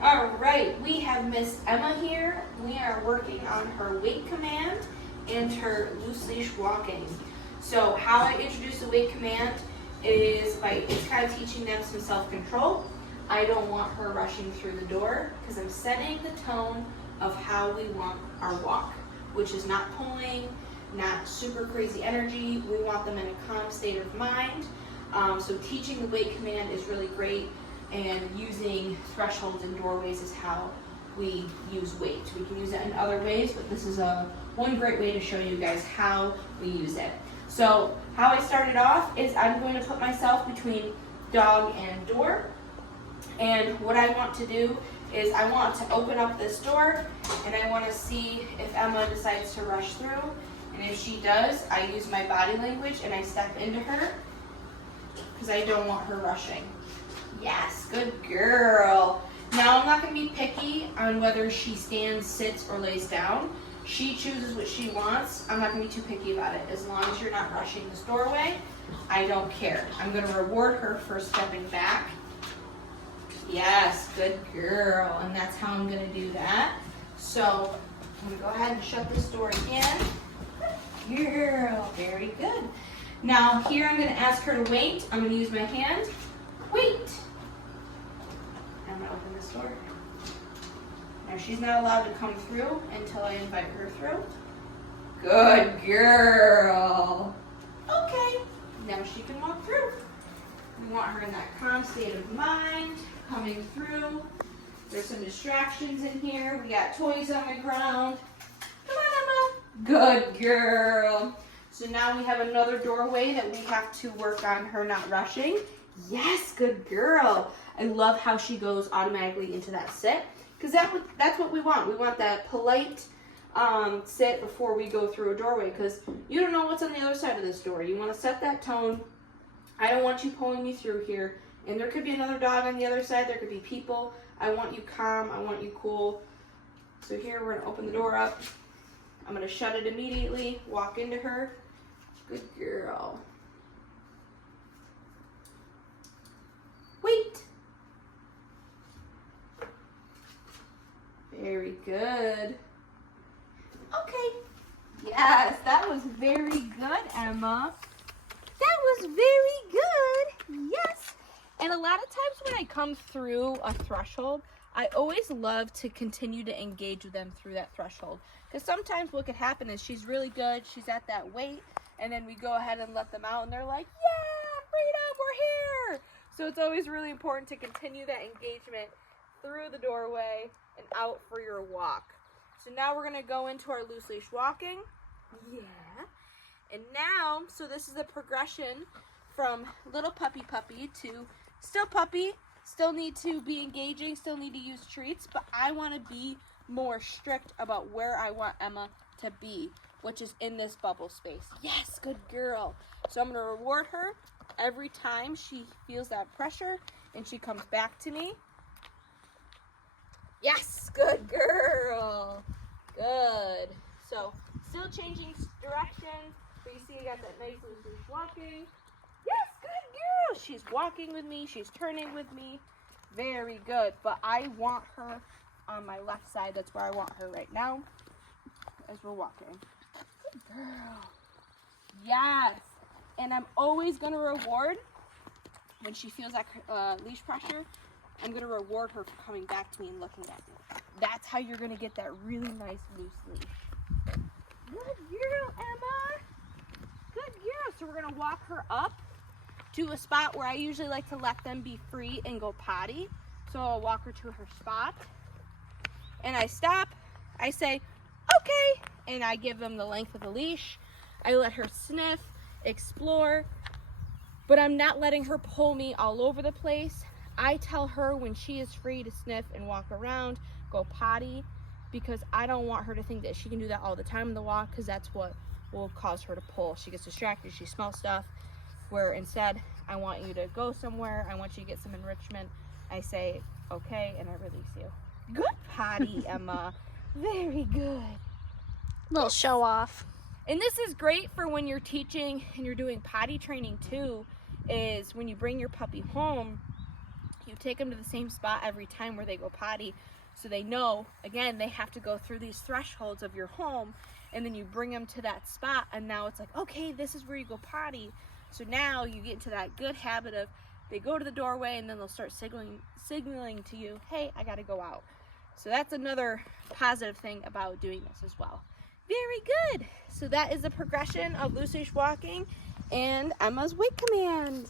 All right, we have Miss Emma here. We are working on her weight command and her loose leash walking. So how I introduce the weight command is it's kind of teaching them some self-control. I don't want her rushing through the door because I'm setting the tone of how we want our walk, which is not pulling, not super crazy energy. We want them in a calm state of mind. So teaching the weight command is really great, and using thresholds and doorways is how we use weight. We can use it in other ways, but this is one great way to show you guys how we use it. So how I started off is I'm going to put myself between dog and door. And what I want to do is I want to open up this door, and I want to see if Emma decides to rush through. And if she does, I use my body language and I step into her because I don't want her rushing. Yes, good girl. Now I'm not going to be picky on whether she stands, sits, or lays down. She chooses what she wants. I'm not going to be too picky about it. As long as you're not rushing this doorway, I don't care. I'm going to reward her for stepping back. Yes, good girl. And that's how I'm going to do that. So I'm going to go ahead and shut this door again. Good girl. Very good. Now here I'm going to ask her to wait. I'm going to use my hand. Wait. I'm going to open this door. Now she's not allowed to come through until I invite her through. Good girl. Okay. Now she can walk through. We want her in that calm state of mind, coming through. There's some distractions in here. We got toys on the ground. Come on, Emma. Good girl. So now we have another doorway that we have to work on her not rushing. Yes, good girl. I love how she goes automatically into that sit, because that's what we want. We want that polite sit before we go through a doorway, because you don't know what's on the other side of this door. You want to set that tone. I don't want you pulling me through here. And there could be another dog on the other side. There could be people. I want you calm. I want you cool. So here we're going to open the door up. I'm going to shut it immediately. Walk into her. Good girl. Wait. Very good. Okay. Yes, that was very good, Emma. That was very good. Yes. And a lot of times when I come through a threshold, I always love to continue to engage with them through that threshold. Because sometimes what could happen is she's really good, she's at that weight, and then we go ahead and let them out, and they're like, yeah, freedom, we're here. So it's always really important to continue that engagement through the doorway and out for your walk. So now we're going to go into our loose leash walking. Yeah. And now, so this is the progression from little puppy to still puppy, still need to be engaging, still need to use treats, but I want to be more strict about where I want Emma to be, which is in this bubble space. Yes, good girl. So I'm going to reward her every time she feels that pressure and she comes back to me. Yes, good girl. Good. So still changing direction. But you see I got that nice loose walking. Yes, good girl. She's walking with me. She's turning with me. Very good. But I want her on my left side. That's where I want her right now as we're walking. Good girl. Yes. And I'm always going to reward when she feels that leash pressure. I'm going to reward her for coming back to me and looking at me. That's how you're going to get that really nice loose leash. Good girl, Emma. Good girl. So we're going to walk her up to a spot where I usually like to let them be free and go potty. So I'll walk her to her spot. And I stop. I say, okay. And I give them the length of the leash. I let her sniff, explore. But I'm not letting her pull me all over the place. I tell her when she is free to sniff and walk around, go potty, because I don't want her to think that she can do that all the time in the walk, because that's what will cause her to pull. She gets distracted, she smells stuff, where instead I want you to go somewhere, I want you to get some enrichment. I say, okay, and I release you. Good potty, Emma. Very good. Little show off. And this is great for when you're teaching and you're doing potty training too, is when you bring your puppy home, you take them to the same spot every time where they go potty, so they know, again, they have to go through these thresholds of your home, and then you bring them to that spot, and now it's like, okay, this is where you go potty. So now you get into that good habit of, they go to the doorway and then they'll start signaling to you, hey, I gotta go out. So that's another positive thing about doing this as well. Very good. So that is the progression of loose leash walking and Emma's weight command.